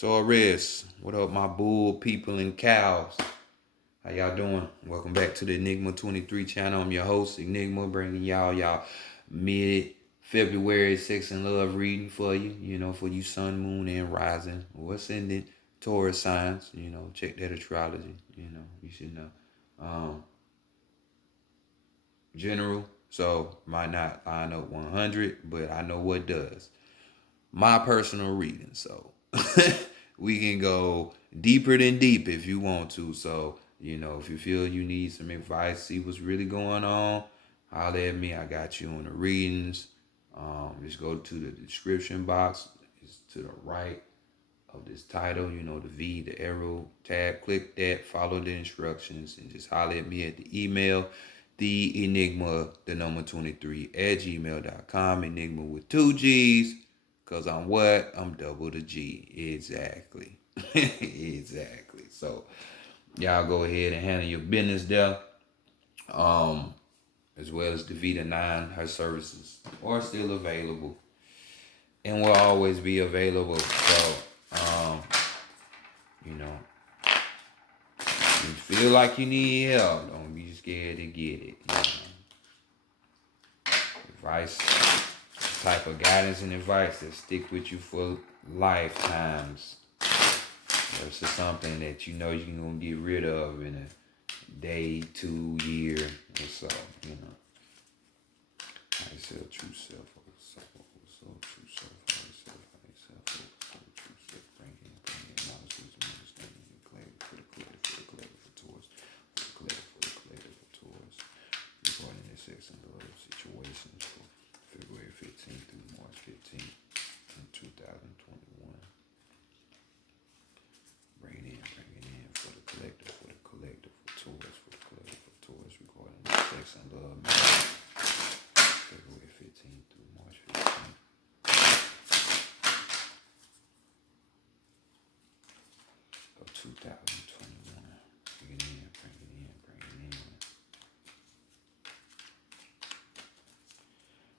Taurus, what up, my bull people and cows? How y'all doing? Welcome back to the Enigma 23 channel. I'm your host, Enigma, bringing y'all mid-February sex and love reading for you. For you sun, moon, and rising, or ascendant Taurus signs. Check that astrology. You should know. General, so might not line up 100, but I know what does. My personal reading, so we can go deeper than deep if you want to. So, if you feel you need some advice, see what's really going on, holler at me. I got you on the readings. Just go to the description box. It's to the right of this title, the V, the arrow tab. Click that, follow the instructions, and just holler at me at the email, the enigma, the number 23 at gmail.com. Enigma with two G's. Cause I'm what? I'm double the G. Exactly. Exactly. So y'all go ahead and handle your business there. As well as the Vita 9, her services are still available. And will always be available. So you know, you feel like you need help, don't be scared to get it. Advice, type of guidance and advice that stick with you for lifetimes versus something that you're gonna get rid of in a day, 2 year, or so. I sell true self, true self, true self, bring in knowledge, wisdom, understanding, and clarity for the collective, for Taurus, for the collective, for Taurus, regarding their sex and love situations for February 15th through March 15th in 2021. Bring it in for the collective, for Taurus, for Taurus, regarding their sex and love. February 15th through March 15th. Of 2021. Bring it in.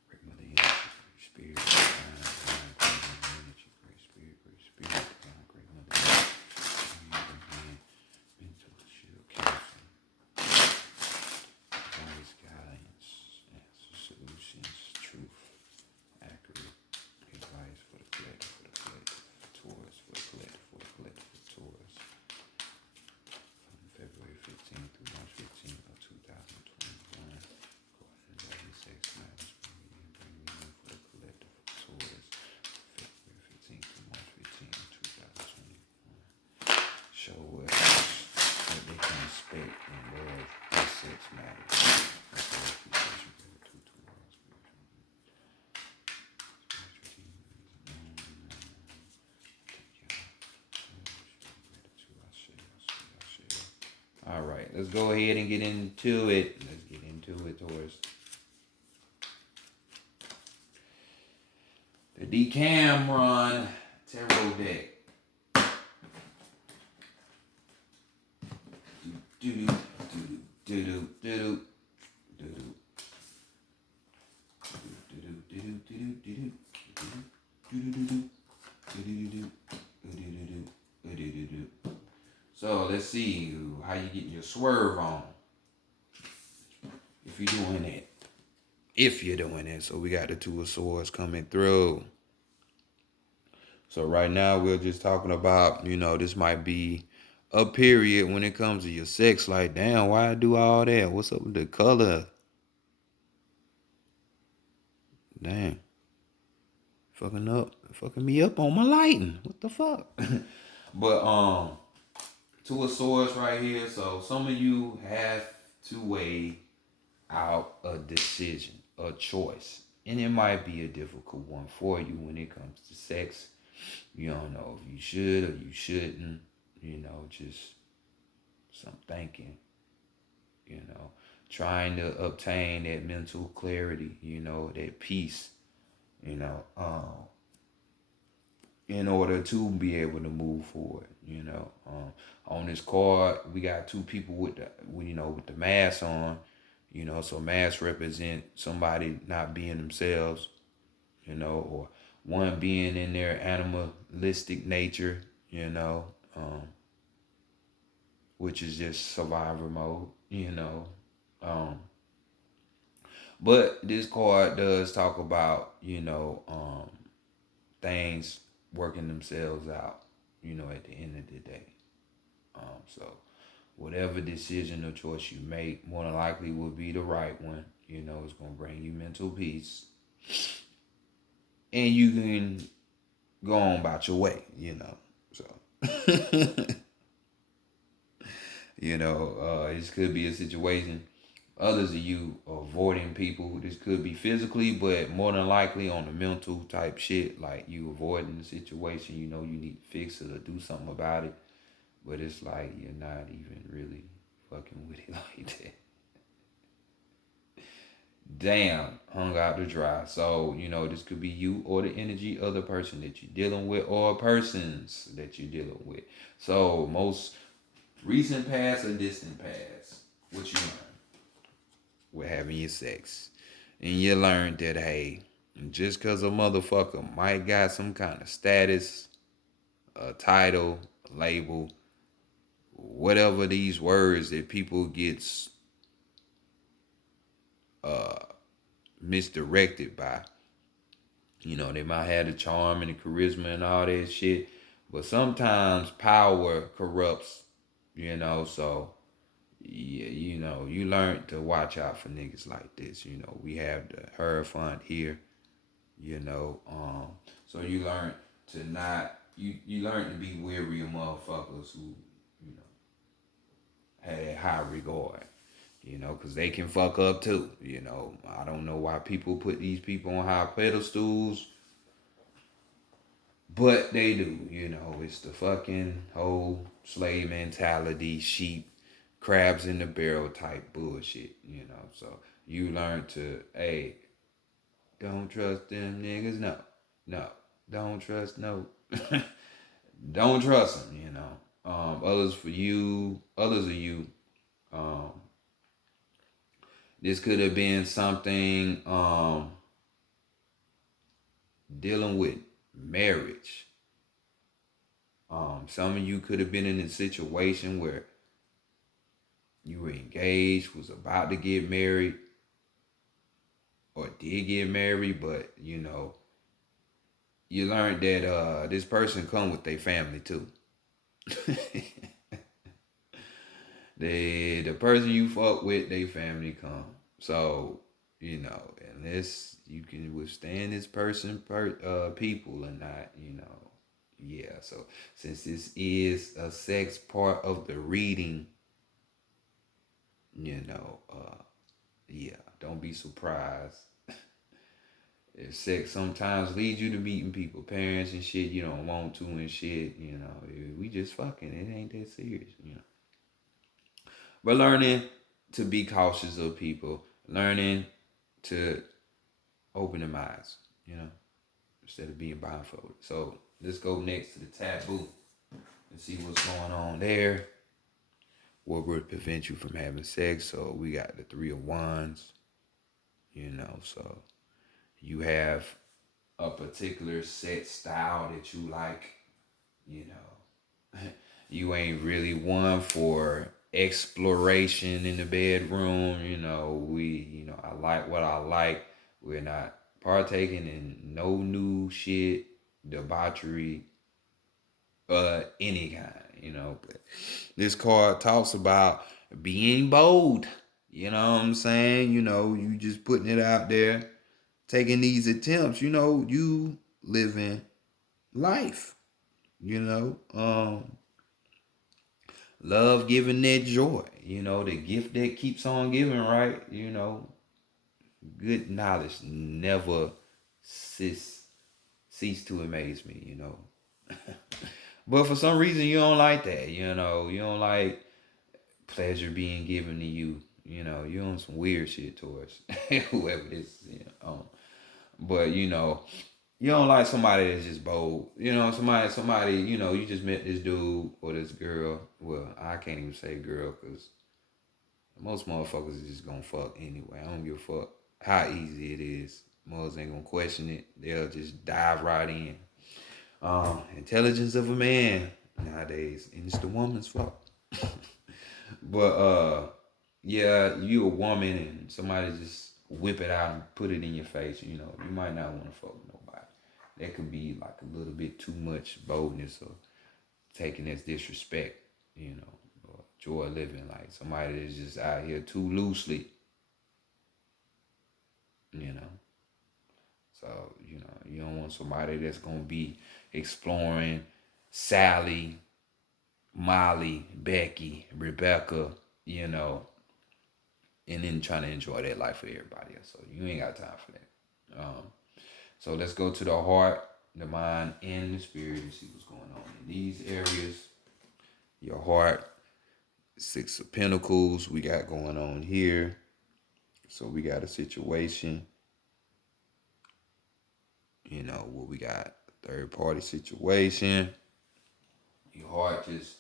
Great Mother Energy, Spirit, Great Spirit, Great Mother Energy, mental shield, counsel, advice, guidance, answers, solutions, truth, accurate advice for the collective, for Taurus, for Taurus. From February 15th through March 15th of 2021. According to the sex matters, bring me in for the collective for Taurus. February 15th through March 15th of 2021. Show what they can expect and love the sex matters. All right, let's go ahead and get into it. Let's get into it, Taurus. The Decameron Tarot deck. So let's see how you getting your swerve on. If you're doing it. So we got the Two of Swords coming through. So right now we're just talking about, this might be a period when it comes to your sex. Like, damn, why I do all that? What's up with the color? Damn. Fucking me up on my lighting. What the fuck? But Two of Swords right here. So some of you have to weigh out a decision, a choice. And it might be a difficult one for you when it comes to sex. You don't know if you should or you shouldn't. Just some thinking. Trying to obtain that mental clarity, that peace, in order to be able to move forward. On this card, we got two people with the mask on. So masks represent somebody not being themselves, or one being in their animalistic nature, you know, which is just survivor mode, you know. Um, but this card does talk about, things working themselves out, at the end of the day. So whatever decision or choice you make, more than likely will be the right one. It's gonna bring you mental peace, and you can go on about your way. So this could be a situation. Others of you avoiding people. This could be physically, but more than likely on the mental type shit. Like you avoiding the situation. You need to fix it or do something about it. But it's like you're not even really fucking with it like that. Damn, hung out to dry. So, this could be you or the energy of the person that you're dealing with or persons that you're dealing with. So, most recent past or distant past, what you learn with having your sex. And you learned that, hey, just because a motherfucker might got some kind of status, a title, a label, whatever these words that people gets misdirected by. They might have the charm and the charisma and all that shit, but sometimes power corrupts, so yeah, you learn to watch out for niggas like this. We have the Hierophant here, so you learn to not you learn to be weary of motherfuckers who, you know, have that high regard. Because they can fuck up too. I don't know why people put these people on high pedestals, but they do. It's the fucking whole slave mentality, sheep, crabs in the barrel type bullshit. So you learn to, hey, don't trust them niggas. No, no, don't trust no, don't trust them. Others of you. Um, this could have been something dealing with marriage. Some of you could have been in a situation where you were engaged, was about to get married, or did get married, but you learned that this person come with their family too. The person you fuck with, they family come. So unless you can withstand this person people or not, yeah. So since this is a sex part of the reading, yeah, don't be surprised if sex sometimes leads you to meeting people, parents and shit you don't want to and shit. We just fucking. It ain't that serious. But learning to be cautious of people, learning to open them eyes, instead of being blindfolded. So let's go next to the taboo and see what's going on there. What would prevent you from having sex? So we got the Three of Wands, so you have a particular set style that you like, you know. You ain't really one for exploration in the bedroom, I like what I like. We're not partaking in no new shit, debauchery, any kind. But this card talks about being bold. You know what I'm saying? You just putting it out there, taking these attempts, you living life, love giving that joy, the gift that keeps on giving, right? Good knowledge never cease to amaze me. But for some reason you don't like that, you don't like pleasure being given to you. You on some weird shit towards whoever this but you don't like somebody that's just bold. Somebody, you just met this dude or this girl. Well, I can't even say girl because most motherfuckers is just gonna fuck anyway. I don't give a fuck how easy it is. Mothers ain't gonna question it. They'll just dive right in. Intelligence of a man. nowadays, and it's the woman's fault. But yeah, you a woman and somebody just whip it out and put it in your face, you know, you might not want to fuck with nobody. That could be like a little bit too much boldness or taking as disrespect, you know, or joy living, like somebody that's just out here too loosely, you know. So, you know, you don't want somebody that's gonna be exploring Sally, Molly, Becky, Rebecca, you know, and then trying to enjoy that life for everybody else. So you ain't got time for that. So let's go to the heart, the mind, and the spirit and see what's going on in these areas. Your heart, Six of Pentacles, we got going on here. So we got a situation, you know, what we got, third party situation. Your heart just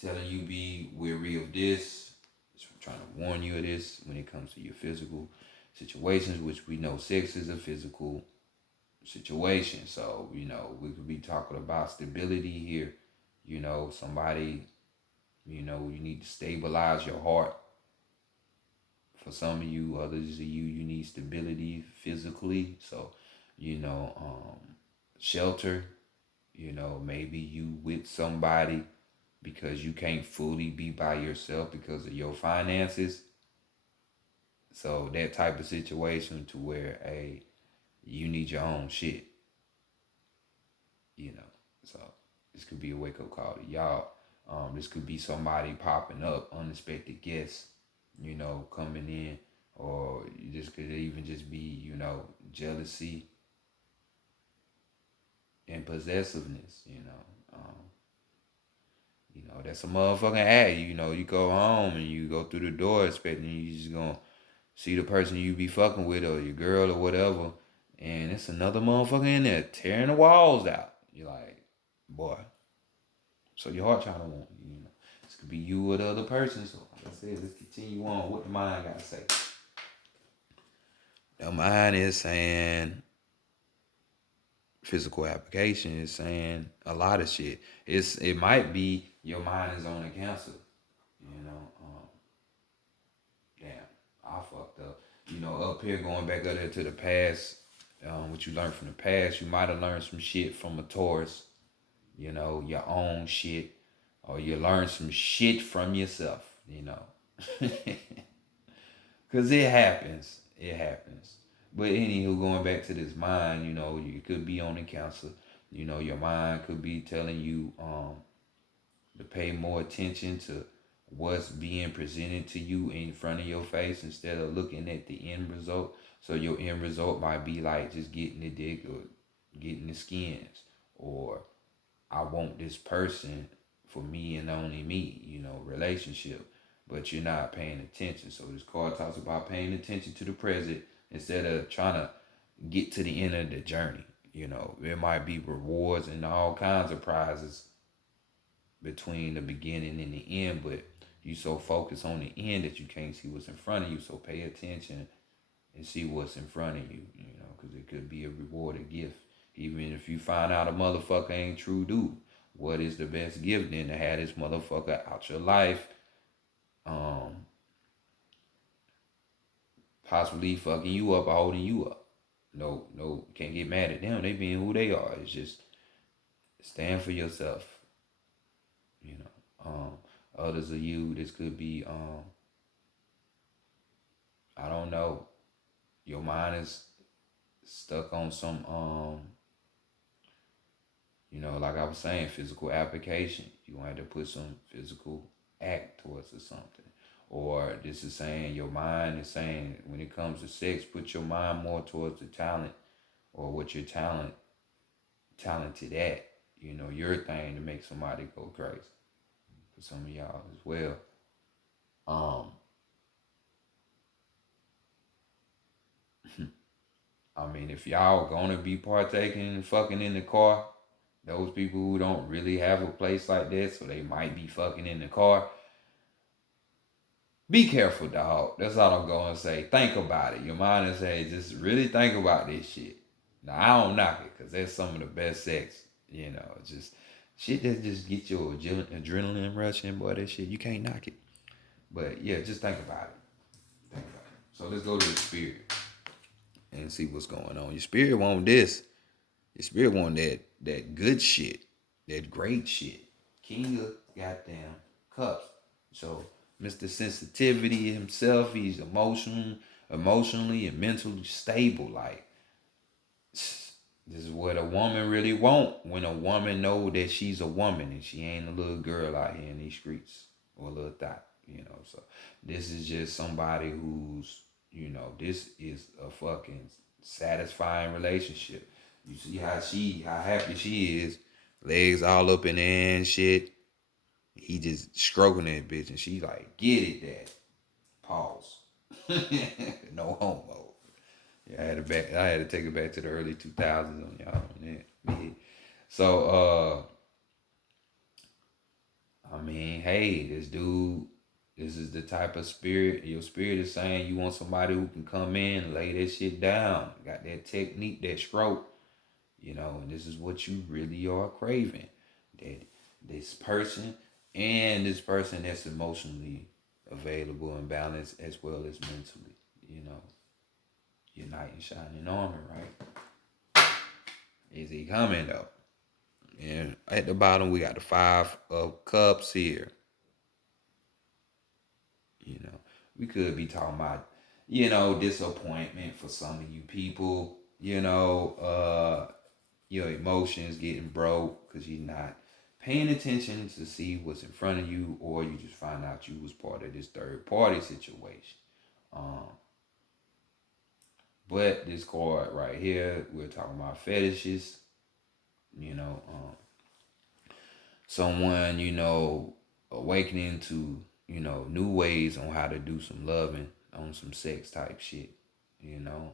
telling you be weary of this. It's trying to warn you of this when it comes to your physical situations, which we know sex is a physical situation. So, you know, we could be talking about stability here. You know, somebody, you know, you need to stabilize your heart. For some of you, others of you, you need stability physically. So, you know, shelter, you know, maybe you with somebody because you can't fully be by yourself because of your finances. So that type of situation to where, hey, you need your own shit, you know. So this could be a wake up call to y'all. This could be somebody popping up, unexpected guests, you know, coming in, or this could even just be, you know, jealousy and possessiveness, you know. You know, that's a motherfucking act. You know, you go home and you go through the door expecting you just gonna see the person you be fucking with or your girl or whatever, and it's another motherfucker in there tearing the walls out. You're like, boy. So your heart trying to want you know. This could be you or the other person. So like I said, let's continue on. What the mind gotta say? The mind is saying physical application is saying a lot of shit. It might be your mind is on a cancer. You know, damn, I fucked up. You know, up here going back up there to the past, what you learned from the past, you might have learned some shit from a Taurus, you know, your own shit, or you learn some shit from yourself, you know. Because it happens. It happens. But anywho, going back to this mind, you know, you could be on the council. You know, your mind could be telling you to pay more attention to what's being presented to you in front of your face instead of looking at the end result. So your end result might be like just getting the dick or getting the skins, or I want this person for me and only me, you know, relationship. But you're not paying attention. So this card talks about paying attention to the present instead of trying to get to the end of the journey. You know, there might be rewards and all kinds of prizes between the beginning and the end, but you so focused on the end that you can't see what's in front of you. So pay attention and see what's in front of you, you know, because it could be a reward, a gift. Even if you find out a motherfucker ain't true dude, what is the best gift then to have this motherfucker out your life? Possibly fucking you up or holding you up. No, can't get mad at them. They being who they are. It's just stand for yourself. You know. Others of you, this could be I don't know. Your mind is stuck on some you know, like I was saying, physical application. You want to put some physical act towards or something. Or this is saying your mind is saying when it comes to sex, put your mind more towards the talent or what you're talented at. You know, your thing to make somebody go crazy. For some of y'all as well. I mean, if y'all gonna be partaking and fucking in the car, those people who don't really have a place like that, so they might be fucking in the car. Be careful, dog. That's all I'm gonna say. Think about it. Your mind is saying, just really think about this shit. Now I don't knock it, cause that's some of the best sex. You know, just Shit that just get your adrenaline rushing, boy, that shit, you can't knock it. But yeah, just think about it. Think about it. So let's go to the spirit and see what's going on. Your spirit want this. Your spirit want that good shit. That great shit. King of goddamn cups. So Mr. Sensitivity himself, he's emotionally and mentally stable. Like this is what a woman really want when a woman know that she's a woman and she ain't a little girl out here in these streets or a little thot, you know. So this is just somebody who's, you know, this is a fucking satisfying relationship. You see how happy she is, legs all up in there and shit. He just stroking that bitch and she like, get it, dad. Pause. No homo. Yeah, I had to take it back to the early 2000s on y'all. Yeah. So I mean, hey, this dude, this is the type of spirit. Your spirit is saying you want somebody who can come in, lay that shit down, got that technique, that stroke, you know, and this is what you really are craving. That this person and this person that's emotionally available and balanced as well as mentally, you know, your knight in shining armor, right? Is he coming though? And at the bottom, we got the 5 of Cups here. You know, we could be talking about, you know, disappointment for some of you people. You know, your emotions getting broke because you're not paying attention to see what's in front of you, or you just find out you was part of this third party situation. Um, but this card right here, we're talking about fetishes. You know, someone, you know, awakening to, you know, new ways on how to do some loving on some sex type shit, you know.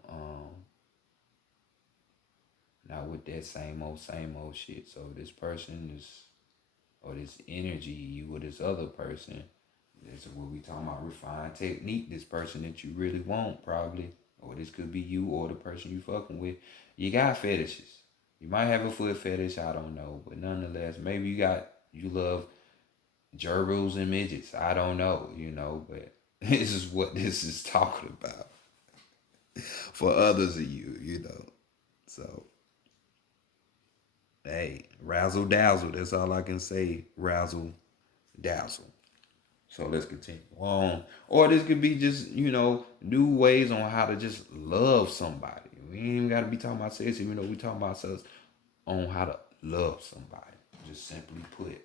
Not with that same old shit. So this person is, or this energy, you or this other person, this is what we talking about, refined technique. This person that you really want, probably, or this could be you or the person you fucking with. You got fetishes. You might have a foot fetish, I don't know, but nonetheless, maybe you love gerbils and midgets. I don't know, you know, but this is what this is talking about for others of you, you know. So, hey, razzle dazzle. That's all I can say. Razzle dazzle. So let's continue on. Or this could be just, you know, new ways on how to just love somebody. We ain't even got to be talking about sex, even though we talking about ourselves on how to love somebody. Just simply put.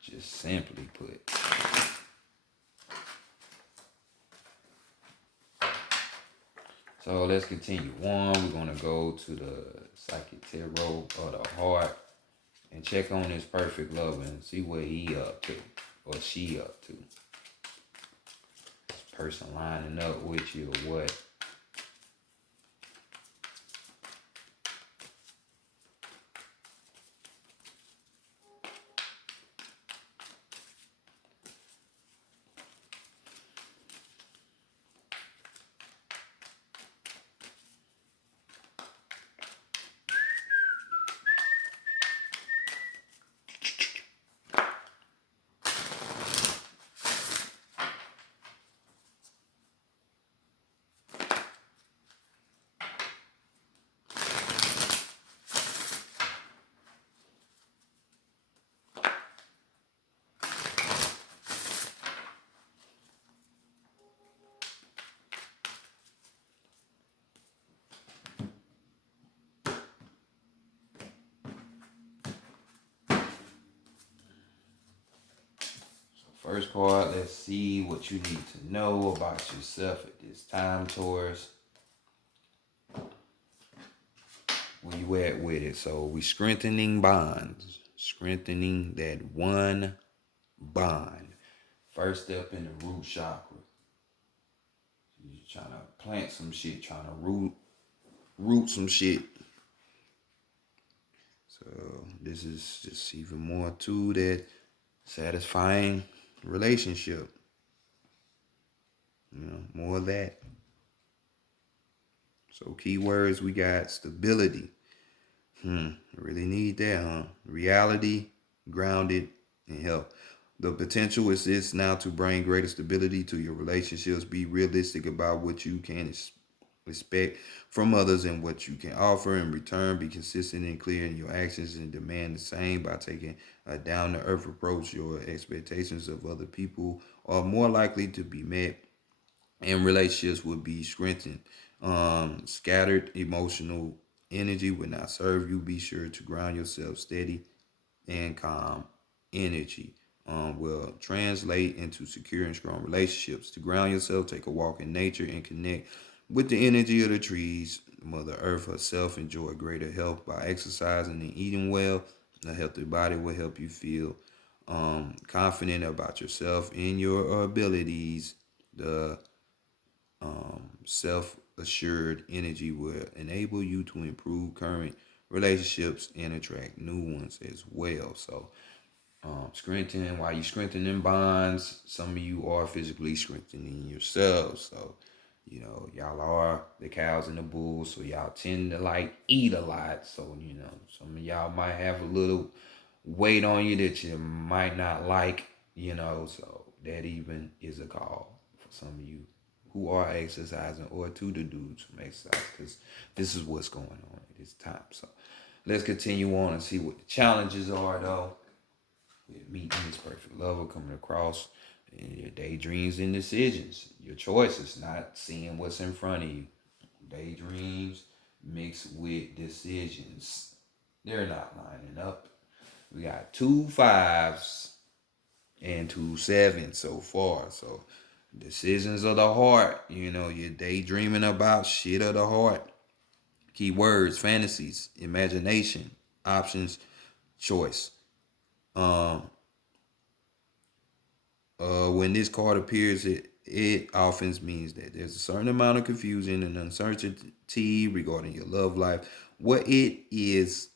Just simply put. So let's continue on. We're gonna go to the psychic tarot of the heart and check on his perfect lover and see what he up to or she up to. This person lining up with you or what? First card, let's see what you need to know about yourself at this time, Taurus. Where you at with it? So we strengthening bonds. Strengthening that one bond. First step in the root chakra. You're trying to plant some shit, trying to root some shit. So this is just even more to that satisfying relationship. You know, more of that. So keywords we got stability. Really need that, huh? Reality, grounded, and health. The potential exists now to bring greater stability to your relationships. Be realistic about what you can expect from others and what you can offer in return. Be consistent and clear in your actions and demand the same by taking a down to earth approach. Your expectations of other people are more likely to be met and relationships will be strengthened. Scattered emotional energy will not serve you. Be sure to ground yourself steady and calm energy will translate into secure and strong relationships. To ground yourself, take a walk in nature and connect with the energy of the trees. Mother Earth herself enjoy greater health by exercising and eating well. A healthy body will help you feel confident about yourself and your abilities. The self assured energy will enable you to improve current relationships and attract new ones as well. So, strengthening while you strengthening bonds, some of you are physically strengthening yourselves. So, y'all are the cows and the bulls, so y'all tend to like eat a lot. So, some of y'all might have a little weight on you that you might not like, so that even is a call for some of you who are exercising or to the dudes from exercise because this is what's going on at this time. So let's continue on and see what the challenges are though. With meeting this perfect lover coming across in your daydreams and decisions, your choices, not seeing what's in front of you. Daydreams mixed with decisions. They're not lining up. We got 2 5s and 2 7s so far. So decisions of the heart, you're daydreaming about shit of the heart. Keywords, fantasies, imagination, options, choice. Um, when this card appears, it often means that there's a certain amount of confusion and uncertainty regarding your love life. What it is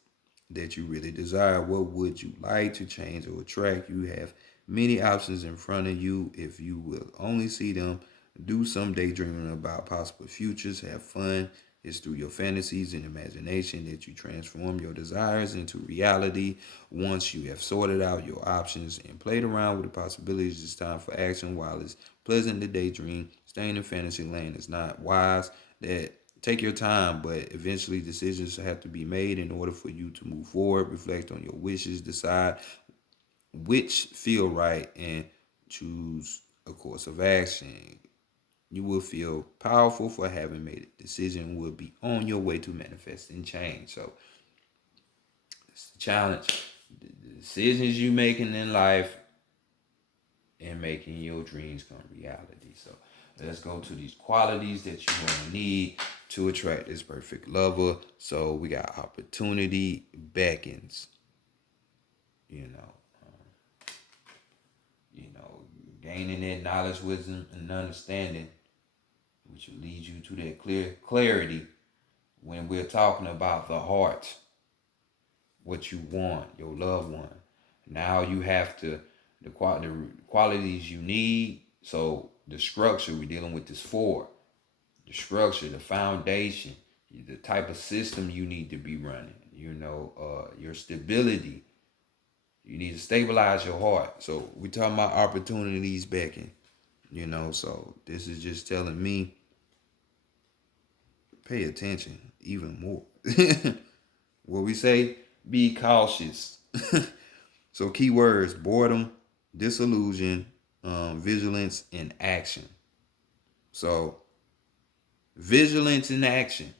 that you really desire. What would you like to change or attract? You have many options in front of you. If you will only see them, do some daydreaming about possible futures. Have fun. It's through your fantasies and imagination that you transform your desires into reality. Once you have sorted out your options and played around with the possibilities, it's time for action. While it's pleasant to daydream, staying in fantasy land is not wise. That take your time, but eventually decisions have to be made in order for you to move forward. Reflect on your wishes, decide which feel right, and choose a course of action. You will feel powerful for having made a decision. Will be on your way to manifesting change. So it's the challenge. The decisions you making in life and making your dreams come reality. So let's go to these qualities that you're going to need to attract this perfect lover. So we got opportunity beckons, you know, you know, gaining that knowledge, wisdom, and understanding, which will lead you to that clarity when we're talking about the heart, what you want, your loved one. Now you have to the qualities you need. So the structure we're dealing with is four. The structure, the foundation, the type of system you need to be running. Your stability. You need to stabilize your heart. So we talking about opportunities beckon. So this is just telling me pay attention even more. What we say, be cautious. So keywords: boredom, disillusion, vigilance, and action. So vigilance and action.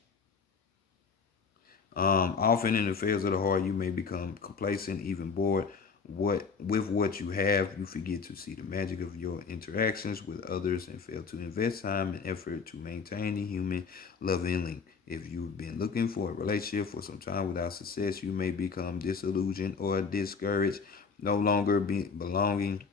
Often in affairs of the heart, you may become complacent, even bored. What you have, you forget to see the magic of your interactions with others and fail to invest time and effort to maintain the human loving link. If you've been looking for a relationship for some time without success, you may become disillusioned or discouraged, belonging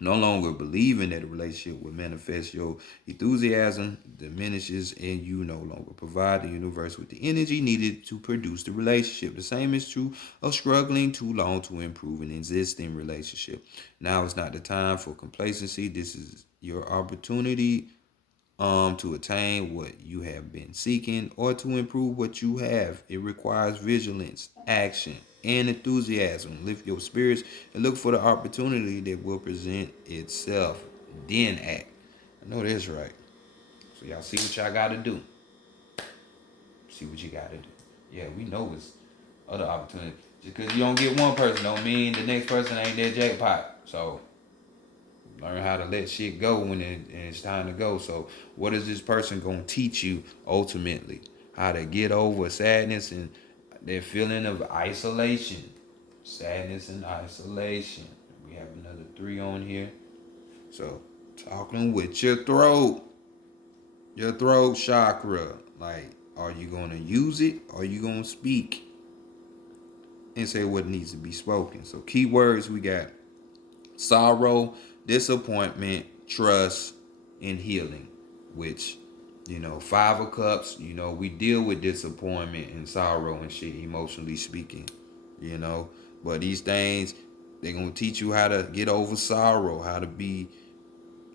no longer believing that a relationship will manifest. Your enthusiasm diminishes and you no longer provide the universe with the energy needed to produce the relationship. The same is true of struggling too long to improve an existing relationship. Now is not the time for complacency. This is your opportunity to attain what you have been seeking or to improve what you have. It requires vigilance, action, and enthusiasm. Lift your spirits and look for the opportunity that will present itself. Then act. I know that's right. So y'all see what y'all gotta do. See what you gotta do. Yeah, we know it's other opportunities. Just because you don't get one person don't mean the next person ain't that jackpot. So learn how to let shit go when it's time to go. So what is this person gonna teach you ultimately? How to get over sadness and that feeling of isolation. Sadness and isolation. We have another 3 on here. So talking with your throat. Your throat chakra. Like, are you gonna use it? Or are you gonna speak and say what needs to be spoken? So keywords we got sorrow, disappointment, trust, and healing. Which, 5 of Cups, we deal with disappointment and sorrow and shit, emotionally speaking, you know. But these things, they're gonna teach you how to get over sorrow, how to be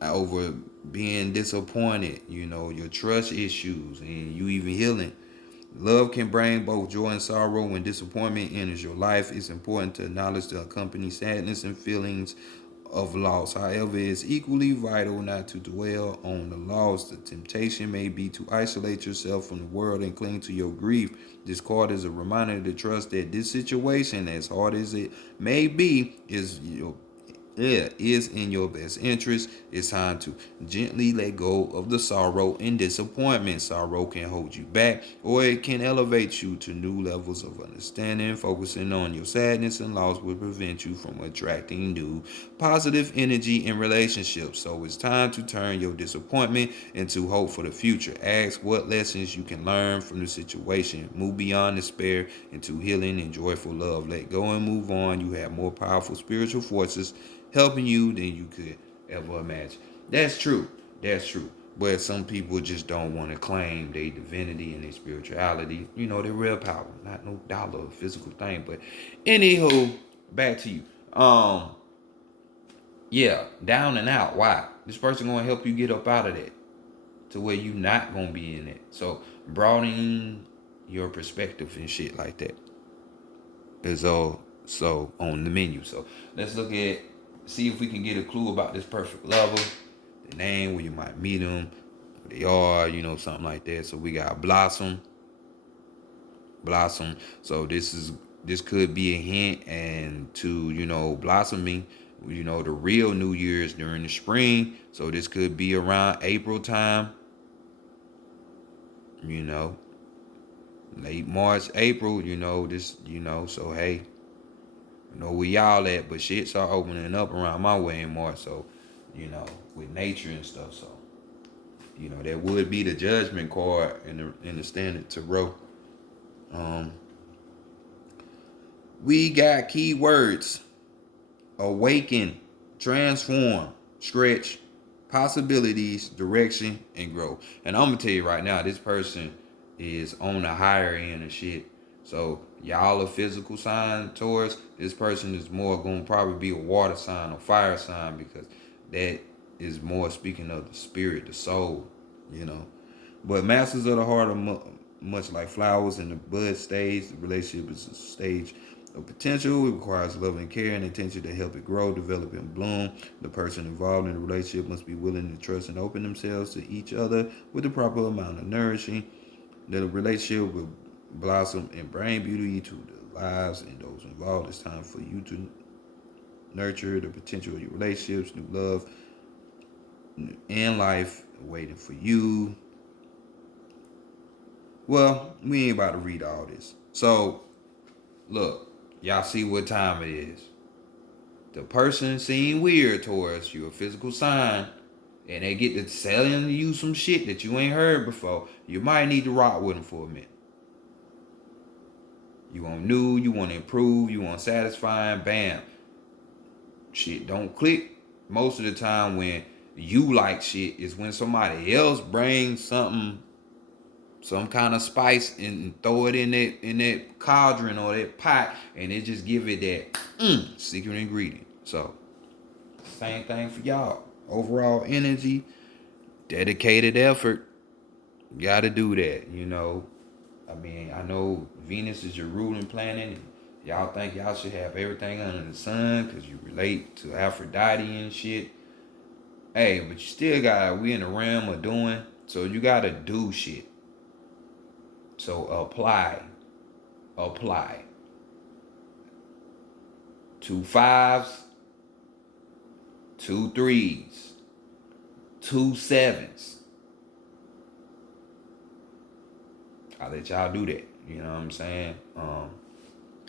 over being disappointed, your trust issues, and you even healing. Love can bring both joy and sorrow. When disappointment enters your life, it's important to acknowledge the accompanying sadness and feelings of loss. However, it's equally vital not to dwell on the loss. The temptation may be to isolate yourself from the world and cling to your grief. This card is a reminder to trust that this situation, as hard as it may be, is in your best interest. It's time to gently let go of the sorrow and disappointment. Sorrow can hold you back, or it can elevate you to new levels of understanding. Focusing on your sadness and loss will prevent you from attracting new positive energy in relationships. So it's time to turn your disappointment into hope for the future. Ask what lessons you can learn from the situation. Move beyond despair into healing and joyful love. Let go and move on. You have more powerful spiritual forces helping you than you could ever imagine. That's true. That's true. But some people just don't want to claim their divinity and their spirituality. Their real power. Not no dollar or physical thing. But anywho, back to you. Yeah, down and out. Why? This person gonna help you get up out of that to where you not gonna be in it. So broadening your perspective and shit like that is all so on the menu. So let's see if we can get a clue about this perfect lover, the name, where you might meet them, who they are, something like that. So we got Blossom. So this could be a hint and to, blossoming, the real New Year's during the spring. So this could be around April time, late March, April, so hey, where y'all at, but shit start opening up around my way in March, so, with nature and stuff, so, that would be the judgment card in the standard tarot. We got keywords: awaken, transform, stretch, possibilities, direction, and growth. And I'm gonna tell you right now, this person is on the higher end of shit. So y'all a physical sign, Taurus. This person is more gonna probably be a water sign or fire sign, because that is more speaking of the spirit, the soul, But masters of the heart are much like flowers in the bud stage. The relationship is a stage of potential. It requires love and care and attention to help it grow, develop, and bloom. The person involved in the relationship must be willing to trust and open themselves to each other with the proper amount of nourishing. The relationship will blossom and bring beauty to the lives and those involved. It's time for you to nurture the potential of your relationships, new love and life waiting for you. Well, we ain't about to read all this. So, look, y'all see what time it is. The person seem weird towards you, a physical sign, and they get to selling you some shit that you ain't heard before. You might need to rock with them for a minute. You want new, you want to improve, you want satisfying, bam. Shit don't click. Most of the time when you like shit is when somebody else brings something, some kind of spice, and throw it in that cauldron or that pot, and it just give it that secret ingredient. So same thing for y'all. Overall energy, dedicated effort. You gotta do that, I mean, I know Venus is your ruling planet, and y'all think y'all should have everything under the sun because you relate to Aphrodite and shit. Hey, but you still got, we in the realm of doing, so you gotta do shit. So apply. 2 5s, 2 3s, 2 7s. I'll let y'all do that. You know what I'm saying?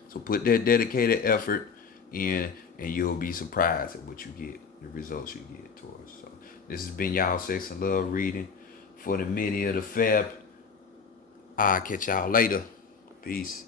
So put that dedicated effort in, and you'll be surprised at what you get, the results you get, Taurus. So this has been y'all Sex and Love reading for the mid of the Feb. I'll catch y'all later. Peace.